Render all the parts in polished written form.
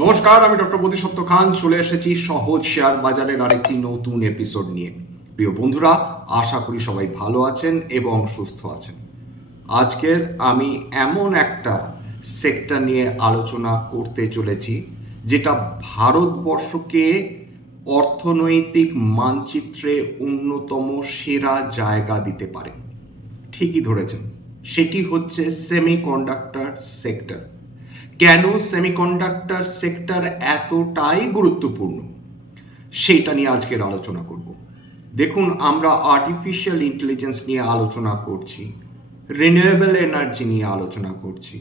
নমস্কার, আমি ডক্টর বোধিসত্ত্ব খান চলে এসেছি সহজ শেয়ার বাজারের আরেকটি নতুন এপিসোড নিয়ে। প্রিয় বন্ধুরা, আশা করি সবাই ভালো আছেন এবং সুস্থ আছেন। আজকের আমি এমন একটা সেক্টর নিয়ে আলোচনা করতে চলেছি যেটা ভারতবর্ষকে অর্থনৈতিক মানচিত্রে অন্যতম সেরা জায়গা দিতে পারে। ঠিকই ধরেছেন, সেটি হচ্ছে সেমিকন্ডাক্টর সেক্টর। কেন সেমিকন্ডাক্টর সেক্টর এতটাই গুরুত্বপূর্ণ সেইটা নিয়ে আজকের আলোচনা করব। দেখুন, আমরা আর্টিফিশিয়াল ইন্টেলিজেন্স নিয়ে আলোচনা করছি, রিনিউয়েবল এনার্জি নিয়ে আলোচনা করছি,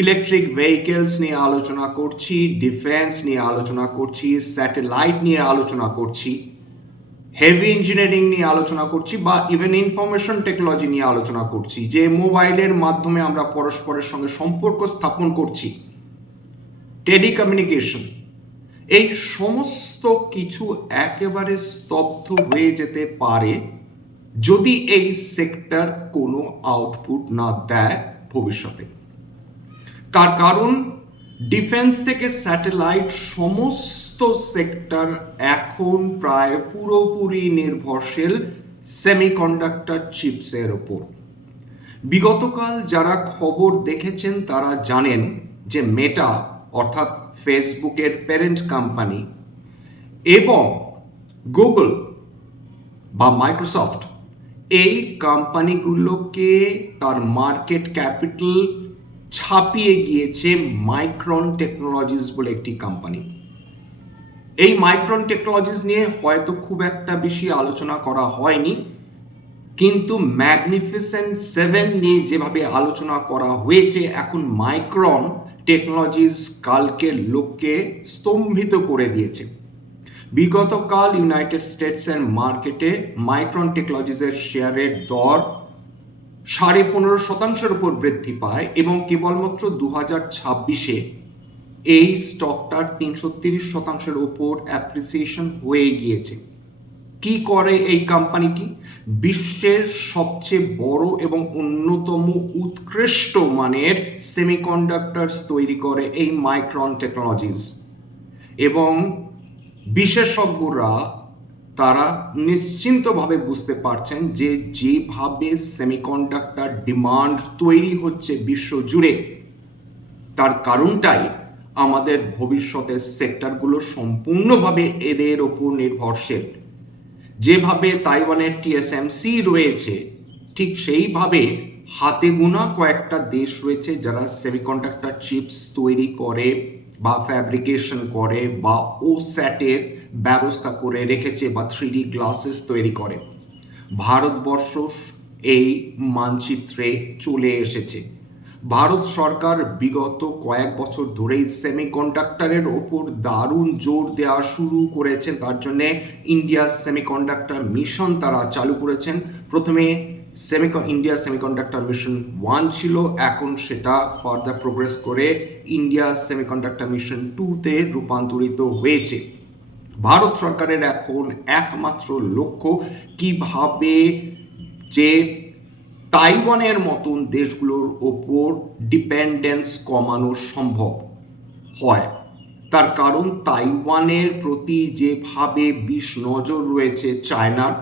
ইলেকট্রিক ভেহিকেলস নিয়ে আলোচনা করছি, ডিফেন্স নিয়ে আলোচনা করছি, স্যাটেলাইট নিয়ে আলোচনা করছি, হেভি ইঞ্জিনিয়ারিং নিয়ে আলোচনা করছি, বা ইভেন ইনফরমেশন টেকনোলজি নিয়ে আলোচনা করছি, যে মোবাইলের মাধ্যমে আমরা পরস্পরের সঙ্গে সম্পর্ক স্থাপন করছি, টেলিকমিউনিকেশন। এই সমস্ত কিছু একেবারে স্তব্ধ হয়ে যেতে পারে যদি এই সেক্টর কোনো আউটপুট না দেয় ভবিষ্যতে। তার কারণ ডিফেন্স থেকে স্যাটেলাইট সমস্ত সেক্টর এখন প্রায় পুরোপুরি নির্ভরশীল সেমিকন্ডাক্টর চিপসের ওপর। বিগতকাল যারা খবর দেখেছেন তারা জানেন যে মেটা অর্থাৎ ফেসবুকের প্যারেন্ট কোম্পানি এবং গুগল বা মাইক্রোসফট, এই কোম্পানিগুলোকে তার মার্কেট ক্যাপিটাল ছাপিয়ে গিয়েছে মাইক্রন টেকনোলজিস বলে একটি কোম্পানি। এই মাইক্রন টেকনোলজিস নিয়ে হয়তো খুব একটা বেশি আলোচনা করা হয়নি, কিন্তু ম্যাগনিফিসেন্ট 7 নিয়ে যেভাবে আলোচনা করা হয়েছে, এখন মাইক্রন টেকনোলজিস কালকে লোককে স্তম্ভিত করে দিয়েছে। বিগতকাল ইউনাইটেড স্টেটসের মার্কেটে মাইক্রন টেকনোলজিসের শেয়ারের দর 15.5% উপর বৃদ্ধি পায় এবং কেবলমাত্র 2026-এ এই স্টকটার 330% উপর অ্যাপ্রিসিয়েশন হয়ে গিয়েছে। কি করে এই কোম্পানিটি? বিশ্বের সবচেয়ে বড় এবং অন্যতম উৎকৃষ্ট মানের সেমিকন্ডাক্টরস তৈরি করে এই মাইক্রন টেকনোলজিস, এবং বিশেষজ্ঞরা তারা নিশ্চিন্তভাবে বুঝতে পারছেন যে যেভাবে সেমিকন্ডাক্টর ডিমান্ড তৈরি হচ্ছে বিশ্বজুড়ে, তার কারণটাই আমাদের ভবিষ্যতের সেক্টরগুলো সম্পূর্ণভাবে এদের ওপর নির্ভরশীল। যেভাবে তাইওয়ানের টিএসএমসি রয়েছে, ঠিক সেইভাবে হাতে গোনা কয়েকটা দেশ রয়েছে যারা সেমিকন্ডাক্টর চিপস তৈরি করে বা ফ্যাব্রিকেশন করে বা ওস্যাটের ব্যবস্থা করে রেখেছে বা 3D গ্লাসেস তৈরি করে। ভারতবর্ষ এই মানচিত্রে চলে এসেছে। ভারত সরকার বিগত কয়েক বছর ধরেই সেমিকন্ডাক্টরের ওপর দারুণ জোর দেওয়া শুরু করেছেন। তার জন্যে ইন্ডিয়া সেমিকন্ডাক্টর মিশন তারা চালু করেছেন। প্রথমে ইন্ডিয়া সেমিকন্ডাক্টর মিশন 1 ছিল, এখন সেটা ফার্দার প্রোগ্রেস করে ইন্ডিয়া সেমিকন্ডাক্টর মিশন 2-তে রূপান্তরিত হয়েছে। ভারত সরকারের এখন একমাত্র লক্ষ্য কিভাবে যে তাইওয়ানের মতন দেশগুলোর ওপর ডিপেন্ডেন্স কমানো সম্ভব হয়। তার কারণ তাইওয়ানের প্রতি যেভাবে বিষ নজর রয়েছে চায়নার,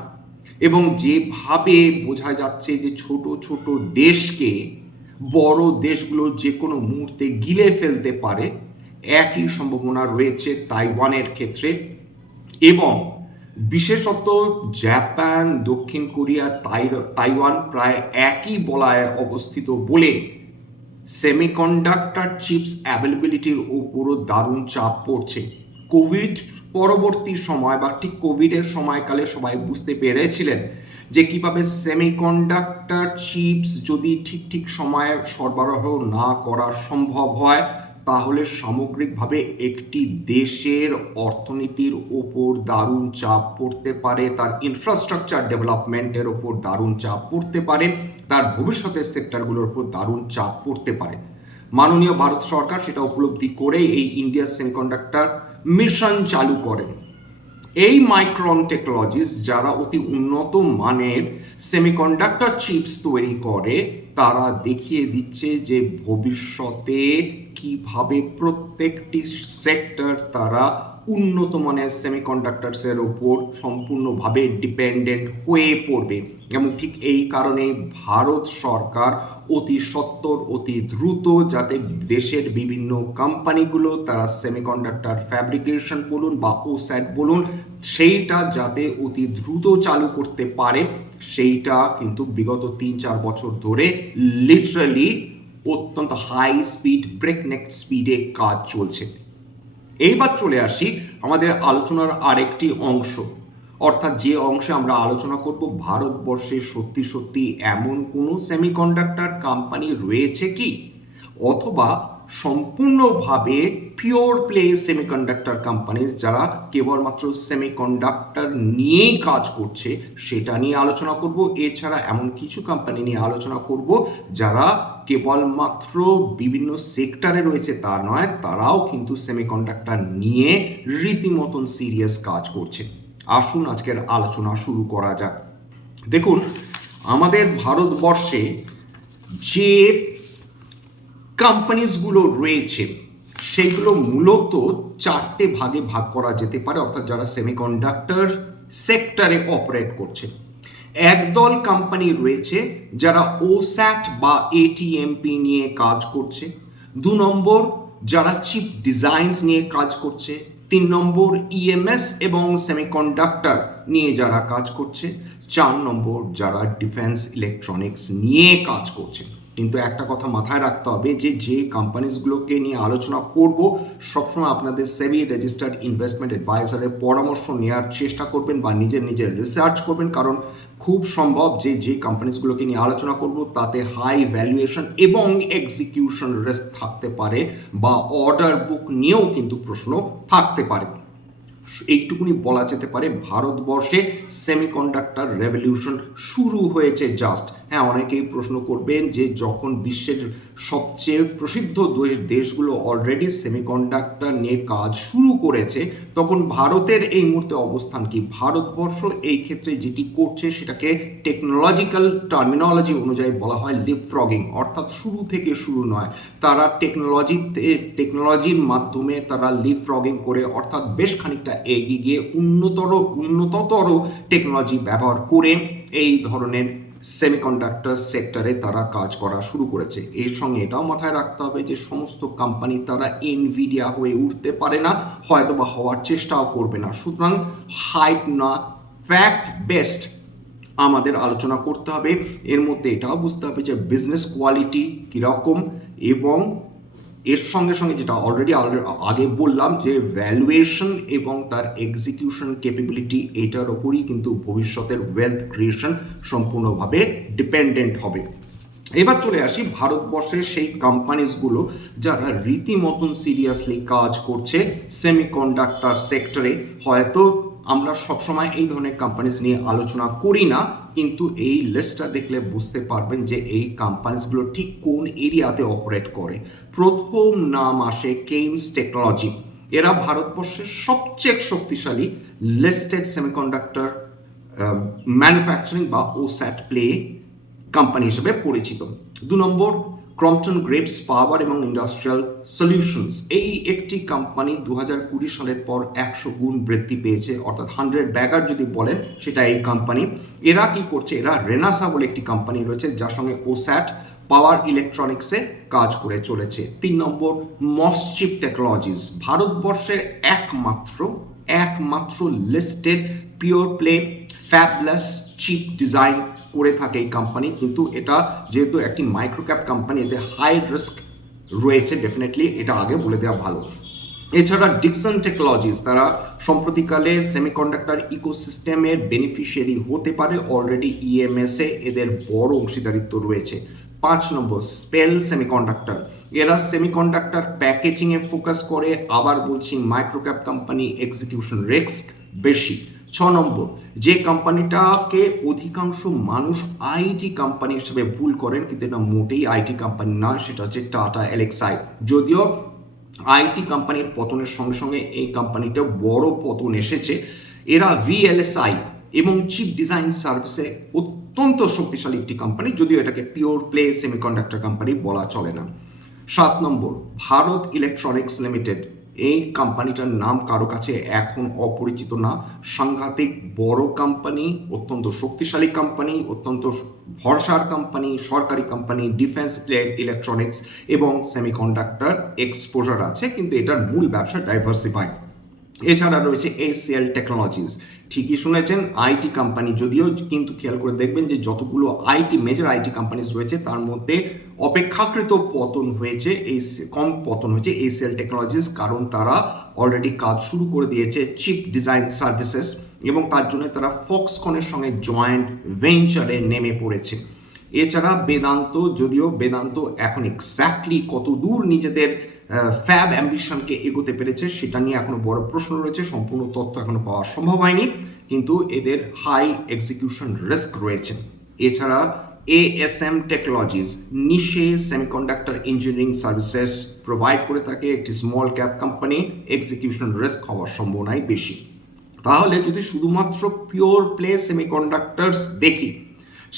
এবং যেভাবে বোঝা যাচ্ছে যে ছোট ছোট দেশকে বড় দেশগুলো যে কোনো মুহূর্তে গিলে ফেলতে পারে, একই সম্ভাবনা রয়েছে তাইওয়ানের ক্ষেত্রে। এবং বিশেষত জাপান, দক্ষিণ কোরিয়া, তাইওয়ান প্রায় একই বলয়ে অবস্থিত বলে সেমিকন্ডাক্টর চিপস অ্যাভেলেবিলিটির ওপরও দারুণ চাপ পড়ছে। কোভিড পরবর্তী সময় বা ঠিক কোভিডের সময়কালে সবাই বুঝতে পেরেছিলেন যে কিভাবে সেমিকন্ডাক্টর চিপস যদি ঠিক ঠিক সময়ে সরবরাহ না করা সম্ভব হয়, তাহলে সামগ্রিকভাবে একটি দেশের অর্থনীতির ওপর দারুণ চাপ পড়তে পারে, তার ইনফ্রাস্ট্রাকচার ডেভেলপমেন্টের ওপর দারুণ চাপ পড়তে পারে, তার ভবিষ্যতের সেক্টরগুলোর উপর দারুণ চাপ পড়তে পারে। মাননীয় ভারত সরকার সেটা উপলব্ধি করে এই ইন্ডিয়া সেমিকন্ডাক্টর মিশন চালু করেন। এই মাইক্রন টেকনোলজিস যারা অতি উন্নত মানের সেমিকন্ডাক্টর চিপস তৈরি করে, তারা দেখিয়ে দিচ্ছে যে ভবিষ্যতে কিভাবে প্রত্যেকটি সেক্টর তারা উন্নত মানের সেমিকন্ডাক্টরসের ওপর সম্পূর্ণভাবে ডিপেন্ডেন্ট হয়ে পড়বে। এবং ঠিক এই কারণে ভারত সরকার অতি সত্বর অতি দ্রুত যাতে দেশের বিভিন্ন কোম্পানিগুলো তারা সেমিকন্ডাক্টর ফ্যাব্রিকেশন বলুন বা ওস্যাট বলুন সেইটা যাতে অতি দ্রুত চালু করতে পারে, সেইটা কিন্তু বিগত 3-4 বছর ধরে লিটারালি অত্যন্ত হাই স্পিড ব্রেকনেক স্পিডে কাজ চলছে। এইবার চলে আসি আমাদের আলোচনার আরেকটি অংশ, অর্থাৎ যে অংশে আমরা আলোচনা করব ভারতবর্ষে সত্যি সত্যি এমন কোনো সেমিকন্ডাক্টর কোম্পানি রয়েছে কি, অথবা সম্পূর্ণভাবে পিওর প্লে সেমিকন্ডাক্টর কোম্পানি যারা কেবলমাত্র সেমিকন্ডাক্টর নিয়েই কাজ করছে সেটা নিয়ে আলোচনা করব। এছাড়া এমন কিছু কোম্পানি নিয়ে আলোচনা করব যারা কেবলমাত্র বিভিন্ন সেক্টরে রয়েছে তা নয়, তারাও কিন্তু সেমিকন্ডাক্টর নিয়ে রীতিমতন সিরিয়াস কাজ করছে। আসুন আজকের আলোচনা শুরু করা যাক। দেখুন, আমাদের ভারতবর্ষে যে কোম্পানিজগুলো রয়েছে সেগুলো মূলত 4টে ভাগে ভাগ করা যেতে পারে, অর্থাৎ যারা সেমিকন্ডাক্টর সেক্টরে অপারেট করছে। একদল কোম্পানি রয়েছে যারা ওস্যাট বা এটিএমপি নিয়ে কাজ করছে। 2 নম্বর যারা চিপ ডিজাইনস নিয়ে কাজ করছে। 3 নম্বর ইএমএস এবং সেমিকন্ডাক্টর নিয়ে যারা কাজ করছে। 4 নম্বর যারা ডিফেন্স ইলেকট্রনিক্স নিয়ে কাজ করছে। কিন্তু একটা কথা মাথায় রাখতে হবে যে যে কোম্পানিজগুলোকে নিয়ে আলোচনা করব সবসময় আপনাদের সেবি রেজিস্টার্ড ইনভেস্টমেন্ট অ্যাডভাইজারের পরামর্শ নেওয়ার চেষ্টা করবেন বা নিজের রিসার্চ করবেন, কারণ খুব সম্ভব যে যে কোম্পানিজগুলোকে নিয়ে আলোচনা করব তাতে হাই ভ্যালুয়েশন এবং এক্সিকিউশন রিস্ক থাকতে পারে বা অর্ডার বুক নিয়েও কিন্তু প্রশ্ন থাকতে পারে। এইটুকুনি বলা যেতে পারে ভারতবর্ষে সেমিকন্ডাক্টর রেভলিউশন শুরু হয়েছে জাস্ট। হ্যাঁ, অনেকেই প্রশ্ন করবেন যে যখন বিশ্বের সবচেয়ে প্রসিদ্ধ দেশগুলো অলরেডি সেমিকন্ডাক্টর নিয়ে কাজ শুরু করেছে তখন ভারতের এই মুহূর্তে অবস্থান কি। ভারতবর্ষ এই ক্ষেত্রে যেটি করছে সেটাকে টেকনোলজিক্যাল টার্মিনোলজি অনুযায়ী বলা হয় লিপফ্রগিং, অর্থাৎ শুরু থেকে শুরু নয়, তারা টেকনোলজির মাধ্যমে তারা লিপফ্রগিং করে, অর্থাৎ বেশ খানিকটা এগিয়ে গিয়ে উন্নততর টেকনোলজি ব্যবহার করে এই ধরনের সেমিকন্ডাক্টর সেক্টরে তারা কাজ করা শুরু করেছে। এর সঙ্গে এটাও মাথায় রাখতে হবে যে সমস্ত কোম্পানি তারা এনভিডিয়া হয়ে উঠতে পারে না, হয়তো বা হওয়ার চেষ্টাও করবে না। সুতরাং হাইপ না ফ্যাক্ট বেস্ট আমাদের আলোচনা করতে হবে। এর মধ্যে এটাও বুঝতে হবে যে বিজনেস কোয়ালিটি কীরকম, এবং এর সঙ্গে সঙ্গে যেটা অলরেডি আগে বললাম যে ভ্যালুয়েশন এবং তার এক্সিকিউশন ক্যাপাবিলিটি, এটার ওপরই কিন্তু ভবিষ্যতের ওয়েলথ ক্রিয়েশন সম্পূর্ণভাবে ডিপেন্ডেন্ট হবে। এবার চলে আসি ভারতবর্ষের সেই কোম্পানিজগুলো যারা রীতিমতন সিরিয়াসলি কাজ করছে সেমিকন্ডাক্টর সেক্টরে। হয়তো আমরা সবসময় এই ধরনের কোম্পানিজ নিয়ে আলোচনা করি না, কিন্তু এই লিস্টটা দেখলে বুঝতে পারবেন যে এই কোম্পানিজগুলো ঠিক কোন এরিয়াতে অপারেট করে। প্রথম নাম আসে কেইনস টেকনোলজি। এরা ভারতবর্ষের সবচেয়ে শক্তিশালী লিস্টেড সেমিকন্ডাক্টর ম্যানুফ্যাকচারিং বা ওস্যাট প্লে কোম্পানি হিসেবে পরিচিত। 2 নম্বর ক্রম্পটন গ্রেভস পাওয়ার এবং ইন্ডাস্ট্রিয়াল সলিউশনস। এই একটি কোম্পানি 2020 সালের পর 100 গুণ বৃদ্ধি পেয়েছে, অর্থাৎ 100 ব্যাগার যদি বলেন সেটা এই কোম্পানি। এরা কি করছে, এরা রেনাসা বলে একটি কোম্পানি রয়েছে যার সঙ্গে ওস্যাট পাওয়ার ইলেকট্রনিক্সে কাজ করে চলেছে। 3 নম্বর মসচিপ টেকনোলজিস, ভারতবর্ষের একমাত্র listed pure play fabless chip design করে থাকে এই কোম্পানি, কিন্তু এটা যেহেতু একটি মাইক্রোক্যাপ কোম্পানি এতে হাই রিস্ক রয়েছে ডেফিনেটলি, এটা আগে বলে দেওয়া ভালো। এছাড়া ডিকসন টেকনোলজিস, তারা সম্প্রতিকালে সেমিকন্ডাক্টর ইকোসিস্টেমের বেনিফিশিয়ারি হতে পারে, অলরেডি ইএমএসে এদের বড় অংশীদারিত্ব রয়েছে। 5 নম্বর স্পেল সেমিকন্ডাক্টর, এরা সেমিকন্ডাক্টর প্যাকেজিংয়ে ফোকাস করে, আবার বলছি মাইক্রোক্যাপ কোম্পানি, এক্সিকিউশন রিস্ক বেশি। 6 নম্বর যে কোম্পানিটাকে অধিকাংশ মানুষ আইটি কোম্পানি হিসেবে ভুল করেন, কিন্তু এটা মোটেই আইটি কোম্পানি নয়, সেটা হচ্ছে টাটা এলএক্সআই। যদিও আইটি কোম্পানির পতনের সঙ্গে সঙ্গে এই কোম্পানিটা বড় পতন এসেছে। এরা ভিএলএসআই এবং চিপ ডিজাইন সার্ভিসে অত্যন্ত শক্তিশালী একটি কোম্পানি, যদিও এটাকে পিওর প্লে সেমিকন্ডাক্টর কোম্পানি বলা চলে না। 7 নম্বর ভারত ইলেকট্রনিক্স লিমিটেড। এই কোম্পানিটার নাম কারো কাছে এখন অপরিচিত না। সাংঘাতিক বড় কোম্পানি, অত্যন্ত শক্তিশালী কোম্পানি, অত্যন্ত ভরসার কোম্পানি, সরকারি কোম্পানি, ডিফেন্স ইলেকট্রনিক্স এবং সেমিকন্ডাক্টর এক্সপোজার আছে, কিন্তু এটার মূল ব্যবসা ডাইভার্সিফাইড। এছাড়া রয়েছে এসিএল টেকনোলজিস। ঠিকই শুনেছেন, আইটি কোম্পানি, যদিও কিন্তু খেয়াল করে দেখবেন যে যতগুলো মেজর আইটি কোম্পানিজ রয়েছে তার মধ্যে অপেক্ষাকৃত পতন হয়েছে, কম পতন হয়েছে এসিএল টেকনোলজিস, কারণ তারা অলরেডি কাজ শুরু করে দিয়েছে চিপ ডিজাইন সার্ভিসেস এবং তার জন্য তারা ফক্সকনের সঙ্গে জয়েন্ট ভেঞ্চারে নেমে পড়েছে। এছাড়া বেদান্ত, যদিও বেদান্ত এখন এক্স্যাক্টলি কত দূর নিজেদের ফ্যাব অ্যাম্বিশনকে এগোতে পেরেছে সেটা নিয়ে এখনো বড় প্রশ্ন রয়েছে, সম্পূর্ণ তথ্য এখনো পাওয়া সম্ভব হয়নি, কিন্তু এদের হাই এক্সিকিউশন রিস্ক রয়েছে। এছাড়া ASM technologies niche semiconductor engineering services provide করে থাকে, একটি small cap company, execution risk হওয়ার সম্ভাবনাই বেশি। তাহলে যদি শুধুমাত্র পিওর প্লে সেমিকন্ডাক্টরস দেখি,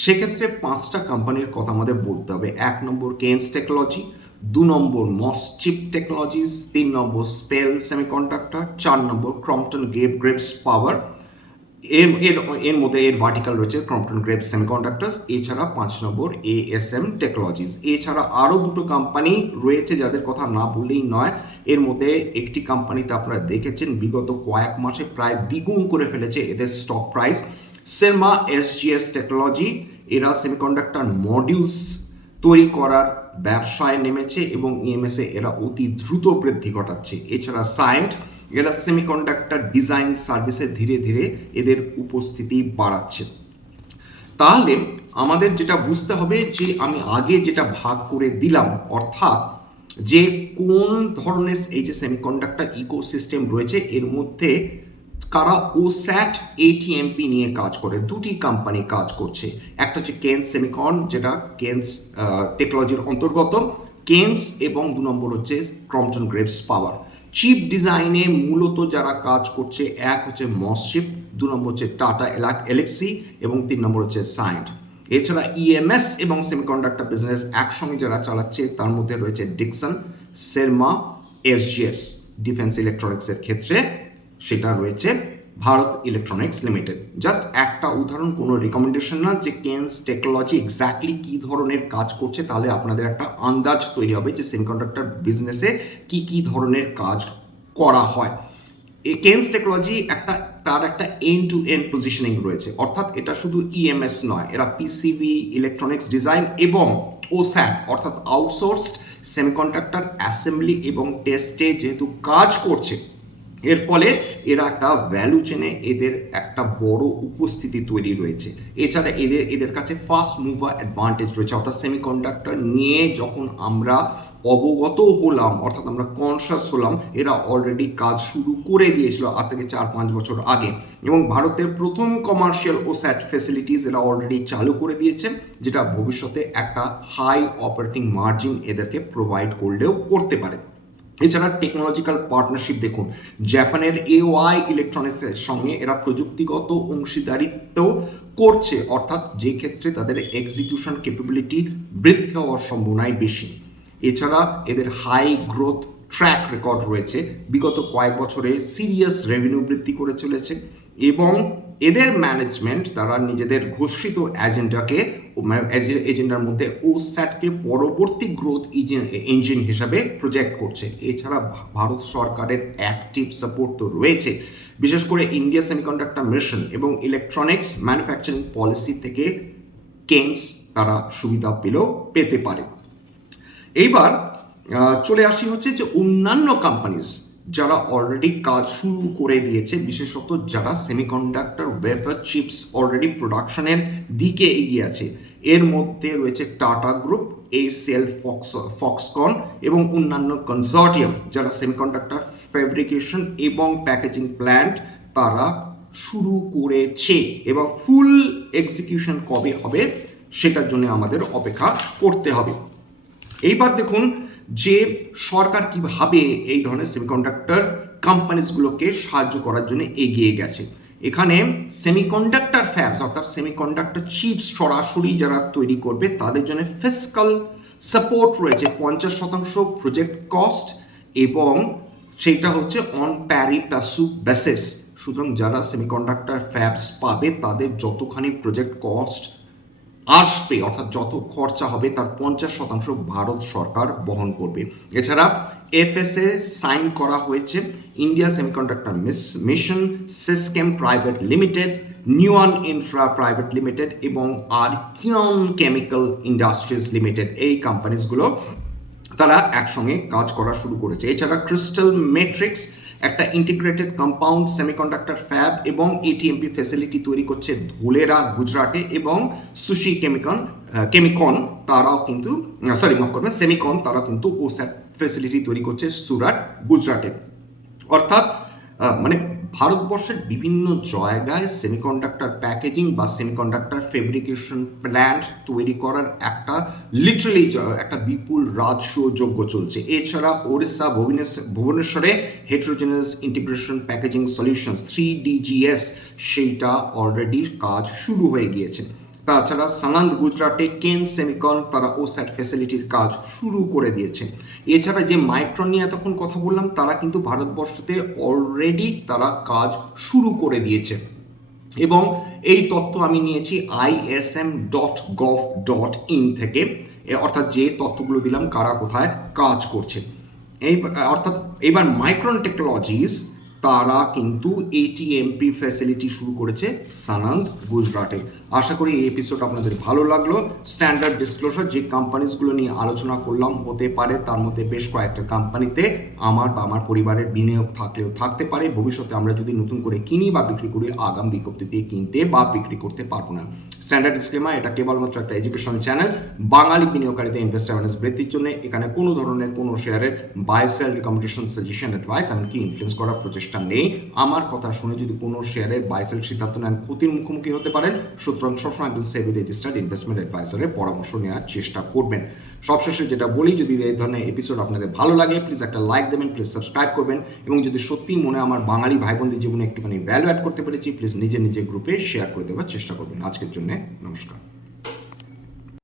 সেক্ষেত্রে 5টা কোম্পানির কথা আমাদের বলতে হবে। 1 নম্বর কেন্স টেকনোলজি, 2 নম্বর মসচিপ টেকনোলজিস, 3 নম্বর স্পেল সেমিকন্ডাক্টর, 4 নম্বর ক্রম্পটন গ্রেভস পাওয়ার, এর মধ্যে এর ভার্টিক্যাল রয়েছে ক্রম্পটন গ্রেভস সেমিকন্ডাক্টরস। এছাড়া 5 নম্বর এএসএম টেকনোলজিস। এছাড়া আরও 2টো কোম্পানি রয়েছে যাদের কথা না বললেই নয়। এর মধ্যে একটি কোম্পানিতে আপনারা দেখেছেন বিগত কয়েক মাসে প্রায় দ্বিগুণ করে ফেলেছে এদের স্টক প্রাইস, সেরমা এসজিএস টেকনোলজি। এরা সেমিকন্ডাক্টর মডিউলস তৈরি করার ব্যবসায় নেমেছে এবং ইএমএসে এরা অতি দ্রুত বৃদ্ধি ঘটাচ্ছে। এছাড়া সায়েন্ট, এরা সেমিকন্ডাক্টর ডিজাইন সার্ভিসে ধীরে ধীরে এদের উপস্থিতি বাড়াচ্ছে। তাহলে আমাদের যেটা বুঝতে হবে যে আমি আগে যেটা ভাগ করে দিলাম, অর্থাৎ যে কোন ধরনের এই যে সেমিকন্ডাক্টর ইকোসিস্টেম রয়েছে এর মধ্যে কারা ওস্যাট এটিএমপি নিয়ে কাজ করে, 2টি কোম্পানি কাজ করছে। একটা হচ্ছে কেন্স সেমিকন, যেটা কেন্স টেকনোলজির অন্তর্গত কেন্স, এবং 2 নম্বর হচ্ছে ক্রম্পটন গ্রেভস পাওয়ার। চিপ ডিজাইনে মূলত যারা কাজ করছে, এক হচ্ছে মসচিপ, 2 নম্বর হচ্ছে টাটা এলেক্সি এবং 3 নম্বর হচ্ছে সায়েন্ট। এছাড়া ইএমএস এবং সেমিকন্ডাক্টর বিজনেস একসঙ্গে যারা চালাচ্ছে তার মধ্যে রয়েছে ডিকসন, সেরমা, এসজিএস। ডিফেন্স ইলেকট্রনিক্সের ক্ষেত্রে সেটা রয়েছে ভারত ইলেকট্রনিক্স লিমিটেড। জাস্ট একটা উদাহরণ, কোনো রিকমেন্ডেশন না যে কেন্স টেকনোলজি এক্স্যাক্টলি কী ধরনের কাজ করছে, তাহলে আপনাদের একটা আন্দাজ তৈরি হবে যে সেমিকন্ডাক্টর বিজনেসে কি ধরনের কাজ করা হয়। এই কেন্স টেকনোলজি তার একটা এন্ড টু এন্ড পজিশনিং রয়েছে, অর্থাৎ এটা শুধু ইএমএস নয়, এরা পিসিবি, ইলেকট্রনিক্স ডিজাইন এবং ওস্যাট অর্থাৎ আউটসোর্সড সেমিকন্ডাক্টর অ্যাসেম্বলি এবং টেস্টে যেহেতু কাজ করছে, এর ফলে এরা একটা ভ্যালু চেনে এদের একটা বড় উপস্থিতি তৈরি রয়েছে। এছাড়া এদের কাছে ফার্স্ট মুভার অ্যাডভান্টেজ রয়েছে, অর্থাৎ সেমিকন্ডাক্টর নিয়ে যখন আমরা অবগত হলাম, অর্থাৎ আমরা কনসাস হলাম, এরা অলরেডি কাজ শুরু করে দিয়েছিল আজ থেকে 4-5 বছর আগে, এবং ভারতের প্রথম কমার্শিয়াল ওস্যাট ফেসিলিটিস এরা অলরেডি চালু করে দিয়েছে, যেটা ভবিষ্যতে একটা হাই অপারেটিং মার্জিন এদেরকে প্রোভাইড করলেও করতে পারে। এছাড়া টেকনোলজিক্যাল পার্টনারশিপ দেখুন, জাপানের এওআই ইলেকট্রনিক্সের সঙ্গে এরা প্রযুক্তিগত অংশীদারিত্ব করছে, অর্থাৎ যে ক্ষেত্রে তাদের এক্সিকিউশন ক্যাপাবিলিটি বৃদ্ধি হওয়ার সম্ভাবনাই বেশি। এছাড়া এদের হাই গ্রোথ ট্র্যাক রেকর্ড রয়েছে, বিগত কয়েক বছরে সিরিয়াস রেভিনিউ বৃদ্ধি করে চলেছে, এবং এদের ম্যানেজমেন্ট তারা নিজেদের ঘোষিত এজেন্ডার মধ্যে ওস্যাটকে পরবর্তী গ্রোথ ইঞ্জিন হিসাবে প্রজেক্ট করছে। এছাড়া ভারত সরকারের অ্যাক্টিভ সাপোর্ট তো রয়েছে, বিশেষ করে ইন্ডিয়া সেমিকন্ডাক্টর মিশন এবং ইলেকট্রনিক্স ম্যানুফ্যাকচারিং পলিসি থেকে কেন্স তারা সুবিধা পেতে পারে। এইবার চলে আসি হচ্ছে যে অন্যান্য কোম্পানিজ যারা অলরেডি কাজ শুরু করে দিয়েছে, বিশেষত যারা সেমিকন্ডাক্টর ওয়েফার চিপস অলরেডি প্রোডাকশনের দিকে এগিয়ে আছে। এর মধ্যে রয়েছে টাটা গ্রুপ, এসিএল, ফক্সকন এবং অন্যান্য কনসর্টিয়াম যারা সেমিকন্ডাক্টর ফেব্রিকেশন এবং প্যাকেজিং প্ল্যান্ট তারা শুরু করেছে, এবং ফুল এক্সিকিউশন কবে হবে সেটার জন্য আমাদের অপেক্ষা করতে হবে। এইবার দেখুন যে সরকার কিভাবে এই ধরনের সেমিকন্ডাক্টর কোম্পানিজগুলোকে সাহায্য করার জন্য এগিয়ে গেছে। এখানে সেমিকন্ডাক্টর ফ্যাবস অর্থাৎ সেমিকন্ডাক্টর চিপস সরাসরি যারা তৈরি করবে তাদের জন্য ফিসকাল সাপোর্ট রয়েছে 50% প্রজেক্ট কস্ট, এবং সেইটা হচ্ছে অন প্যারি প্যাসু বেসিস। সুতরাং যারা সেমিকন্ডাক্টর ফ্যাবস পাবে তাদের যতখানি প্রজেক্ট কস্ট আসবে, অর্থাৎ যত খরচা হবে তার 50% ভারত সরকার বহন করবে। এছাড়া এফএসএ সাইন করা হয়েছে India semiconductor mission, SiCSem private limited, নিউয়ান ইনফ্রা প্রাইভেট লিমিটেড এবং আর্কিয়ন কেমিক্যাল ইন্ডাস্ট্রিজ লিমিটেড। এই কোম্পানিজগুলো তারা একসঙ্গে কাজ করা শুরু করেছে। এছাড়া ক্রিস্টাল মেট্রিক্স একটা ইন্টিগ্রেটেড কম্পাউন্ড সেমিকন্ডাক্টর ফ্যাব এবং এটিএমপি ফ্যাসিলিটি তৈরি করছে ধুলেরা গুজরাটে, এবং সুশি কেমিকন তারাও কিন্তু সেমিকন তারাও কিন্তু ওস্যাট ফ্যাসিলিটি তৈরি করছে সুরাট গুজরাটে। অর্থাৎ মানে ভারতবর্ষের বিভিন্ন জায়গায় সেমিকন্ডাক্টর প্যাকেজিং বা সেমিকন্ডাক্টর ফেব্রিকেশন প্ল্যান্ট তৈরি করার একটা লিটারালি একটা বিপুল রাজস্ব যোগ্য চলছে। এছাড়া ওড়িশা ভুবনেশ্বরে heterogeneous integration packaging solutions 3DGS সেইটা অলরেডি কাজ শুরু হয়ে গিয়েছে। তাছাড়া সানান্দ গুজরাটে কেন সেমিকন তারা ওস্যাট ফ্যাসিলিটির কাজ শুরু করে দিয়েছে। এছাড়া যে মাইক্রন নিয়ে এতক্ষণ কথা বললাম তারা কিন্তু ভারতবর্ষতে অলরেডি তারা কাজ শুরু করে দিয়েছে, এবং এই তথ্য আমি নিয়েছি ism.gov.in থেকে, অর্থাৎ যে তথ্যগুলো দিলাম কারা কোথায় কাজ করছে। অর্থাৎ এবার মাইক্রন টেকনোলজিস তারা কিন্তু এটিএমপি ফ্যাসিলিটি শুরু করেছে সানান্দ গুজরাটে। আশা করি এই এপিসোড আপনাদের ভালো লাগলো। স্ট্যান্ডার্ড ডিসক্লোজার যে কোম্পানিজগুলো নিয়ে আলোচনা করলাম, হতে পারে তার মধ্যে বেশ কয়েকটা কোম্পানিতে আমার বা আমার পরিবারের বিনিয়োগ থাকলেও থাকতে পারে। ভবিষ্যতে আমরা যদি নতুন করে কিনি বা বিক্রি করি, আগাম বিজ্ঞপ্তি দিয়ে কিনতে বা বিক্রি করতে পারবো না। স্ট্যান্ডার্ড ডিসক্লেমার, এটা কেবলমাত্র একটা এডুকেশন চ্যানেল। বাঙালি বিনিয়োগকারীদের ইনভেস্টার অ্যাওয়ারনেস বৃদ্ধির জন্য এখানে কোনো ধরনের কোনো শেয়ারের buy sell recommendation, suggestion, advice এমনকি ইনফ্লুয়েন্স করার প্রচেষ্টা নেই। আমার কথা শুনে যদি কোনো শেয়ারের বাই সেল সিদ্ধান্ত নেন, ক্ষতির মুখোমুখি হতে পারেন। সুতরাং সবসময় একজন সেবি রেজিস্টার্ড ইনভেস্টমেন্ট অ্যাডভাইসারের পরামর্শ নেওয়ার চেষ্টা করবেন। সবশেষে যেটা বলি, যদি এই ধরনের এপিসোড আপনাদের ভালো লাগে প্লিজ একটা লাইক দেবেন, প্লিজ সাবস্ক্রাইব করবেন, এবং যদি সত্যি মনে আমার বাঙালি ভাই বোনদের জীবনে একটুখানি ভ্যালু অ্যাড করতে পেরেছি প্লিজ নিজের নিজের গ্রুপে শেয়ার করে দেওয়ার চেষ্টা করবেন। আজকের জন্য নমস্কার।